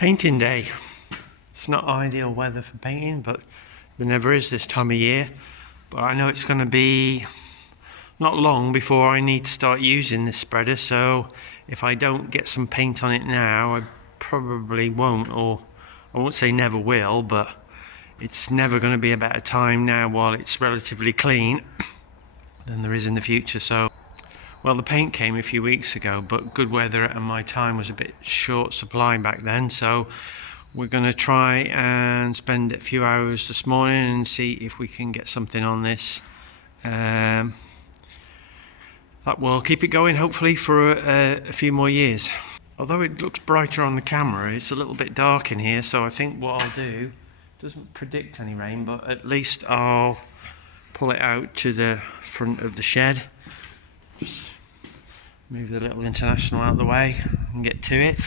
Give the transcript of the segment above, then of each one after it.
Painting day. It's not ideal weather for painting, but there never is this time of year. But I know it's going to be not long before I need to start using this spreader, so if I don't get some paint on it now, I probably won't, or I won't say never will, but it's never going to be a better time now while it's relatively clean than there is in the future. So, well, the paint came a few weeks ago, but good weather and my time was a bit short supply back then, so we're going to try and spend a few hours this morning and see if we can get something on this that will keep it going, hopefully, for a few more years. Although it looks brighter on the camera, it's a little bit dark in here, so I think what I'll do, doesn't predict any rain, but at least I'll pull it out to the front of the shed. Just move the little International out of the way and get to it.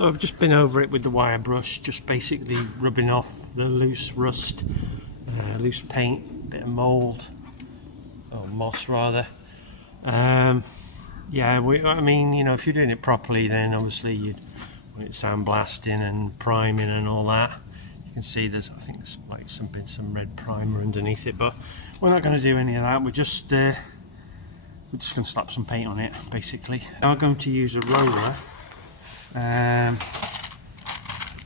So I've just been over it with the wire brush, just basically rubbing off the loose rust, loose paint, bit of mould, or moss rather. Yeah, I mean, you know, if you're doing it properly, then obviously you'd want it sandblasting and priming and all that. You can see there's, I think there's like some red primer underneath it, but we're not going to do any of that. We're just going to slap some paint on it, basically. I'm going to use a roller.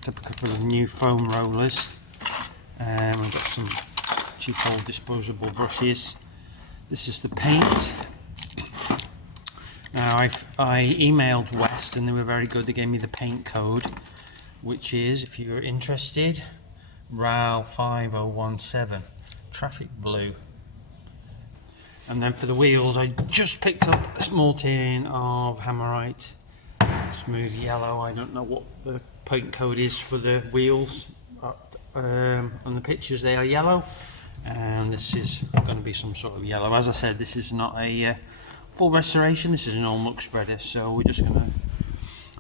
Took a couple of new foam rollers. I've got some cheap old disposable brushes. This is the paint. Now I emailed West and they were very good. They gave me the paint code, which is, if you're interested, RAL 5017, traffic blue. And then for the wheels, I just picked up a small tin of Hammerite smooth yellow. I don't know what the paint code is for the wheels. On the pictures they are yellow, and this is going to be some sort of yellow. As I said, this is not a full restoration, this is an old muck spreader, so we're just going to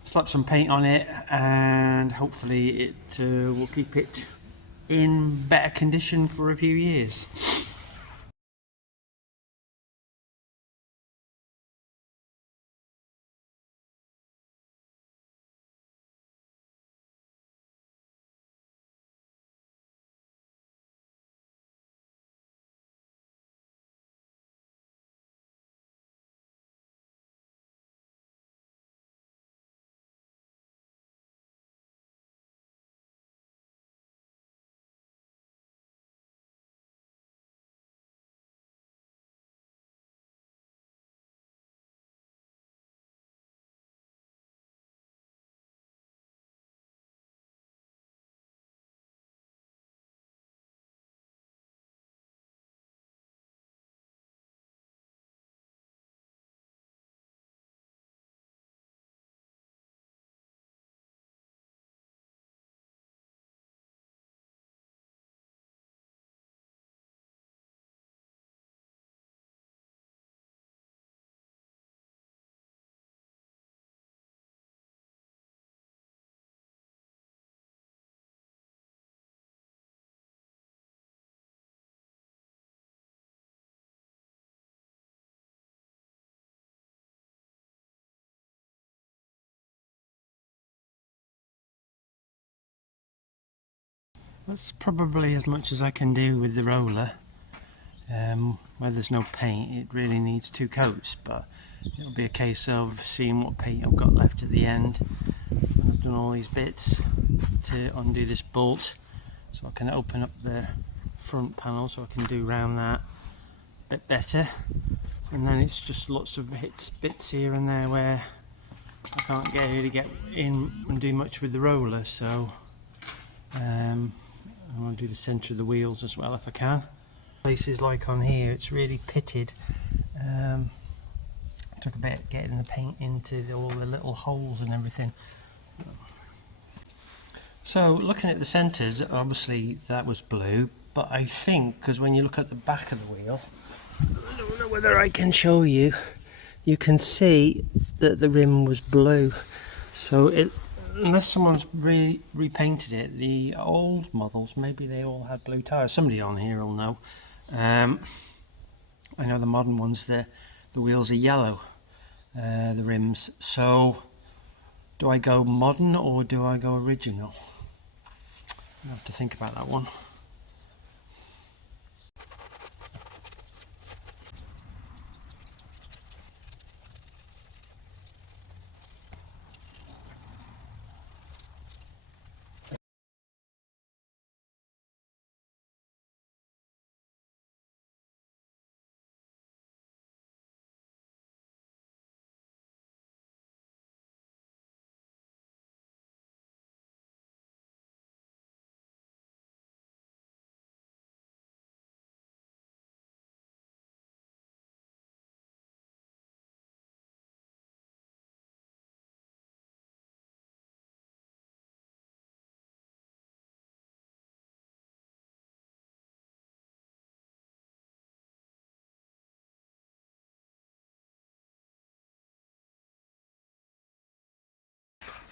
slap some paint on it and hopefully it will keep it in better condition for a few years. That's probably as much as I can do with the roller. Where there's no paint, it really needs 2 coats, but it'll be a case of seeing what paint I've got left at the end when I've done all these bits to undo this bolt, so I can open up the front panel so I can do around that a bit better. And then it's just lots of bits here and there where I can't really get in and do much with the roller, so I want to do the centre of the wheels as well if I can. Places like on here, it's really pitted. Took a bit getting the paint into all the little holes and everything. So looking at the centres, obviously that was blue, but I think, because when you look at the back of the wheel, I don't know whether I can show you, you can see that the rim was blue. So unless someone's repainted it, the old models, maybe they all had blue tyres. Somebody on here will know. I know the modern ones, the wheels are yellow, the rims. So do I go modern or do I go original? I have to think about that one.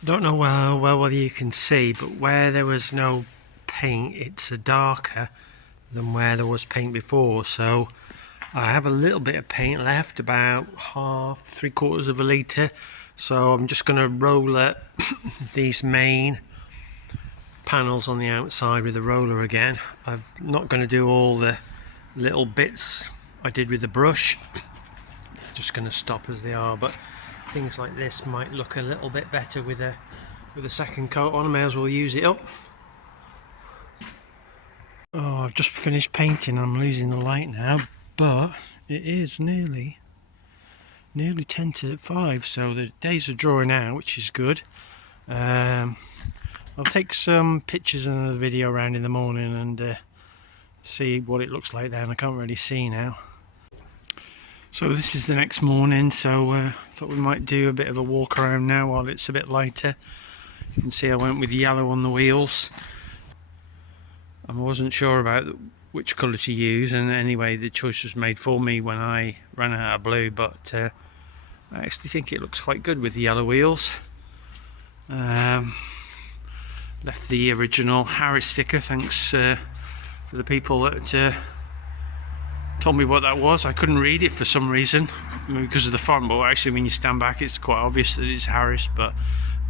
Don't know well whether you can see, but where there was no paint, it's a darker than where there was paint before. So I have a little bit of paint left, about half, 3/4 of a litre. So I'm just going to roller these main panels on the outside with the roller again. I'm not going to do all the little bits I did with the brush. Just going to stop as they are, but things like this might look a little bit better with a second coat on. I may as well use it up. Oh, I've just finished painting. I'm losing the light now, but it is nearly 10 to 5, so the days are drawing out, which is good. I'll take some pictures and a video around in the morning and see what it looks like then. I can't really see now. So this is the next morning, so thought we might do a bit of a walk around now while it's a bit lighter. You can see I went with yellow on the wheels. I wasn't sure about which colour to use, and anyway the choice was made for me when I ran out of blue, but I actually think it looks quite good with the yellow wheels. Left the original Harris sticker, thanks for the people that told me what that was. I couldn't read it for some reason because of the font, but actually when you stand back it's quite obvious that it's Harris, but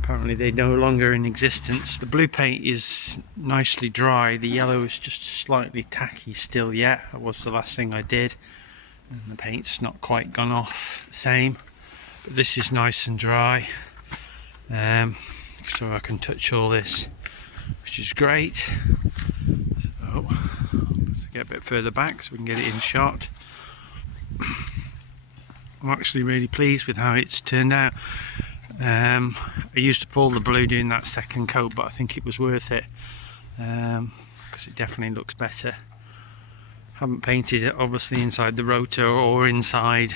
apparently they're no longer in existence. The blue paint is nicely dry, the yellow is just slightly tacky still yet. That was the last thing I did, and the paint's not quite gone off the same, but this is nice and dry, so I can touch all this, which is great. So get a bit further back so we can get it in shot. I'm actually really pleased with how it's turned out. I used to pull the blue doing that second coat, but I think it was worth it because it definitely looks better. Haven't painted it obviously inside the rotor or inside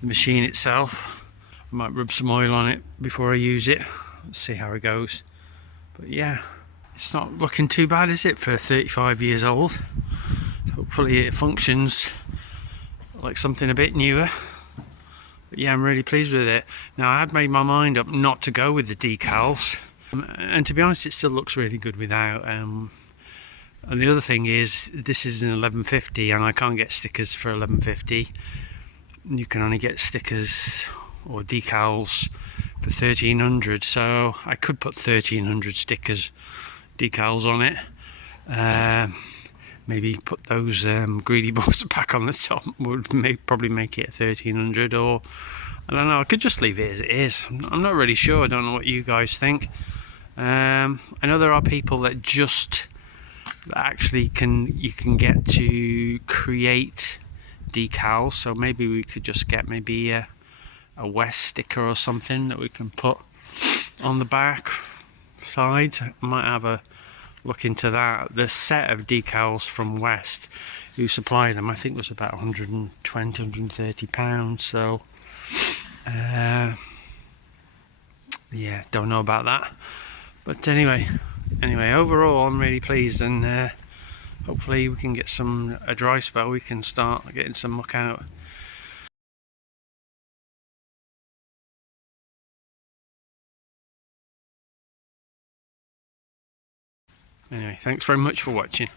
the machine itself. I might rub some oil on it before I use it. Let's see how it goes. But yeah, it's not looking too bad, is it, for 35 years old? Hopefully it functions like something a bit newer. But yeah, I'm really pleased with it. Now I had made my mind up not to go with the decals, and to be honest it still looks really good without. And the other thing is, this is an 1150 and I can't get stickers for 1150. You can only get stickers or decals for 1300, so I could put 1300 decals on it. Maybe put those greedy boards back on the top would probably make it 1300, or I don't know, I could just leave it as it is. I'm not really sure. I don't know what you guys think. I know there are people that actually you can get to create decals, so maybe we could just get maybe a West sticker or something that we can put on the back side. I might have a look into that. The set of decals from West, who supply them, I think was about 120, 130 pounds. So yeah, don't know about that. But anyway, overall I'm really pleased, and hopefully we can get a dry spell, we can start getting some muck out. Anyway, thanks very much for watching.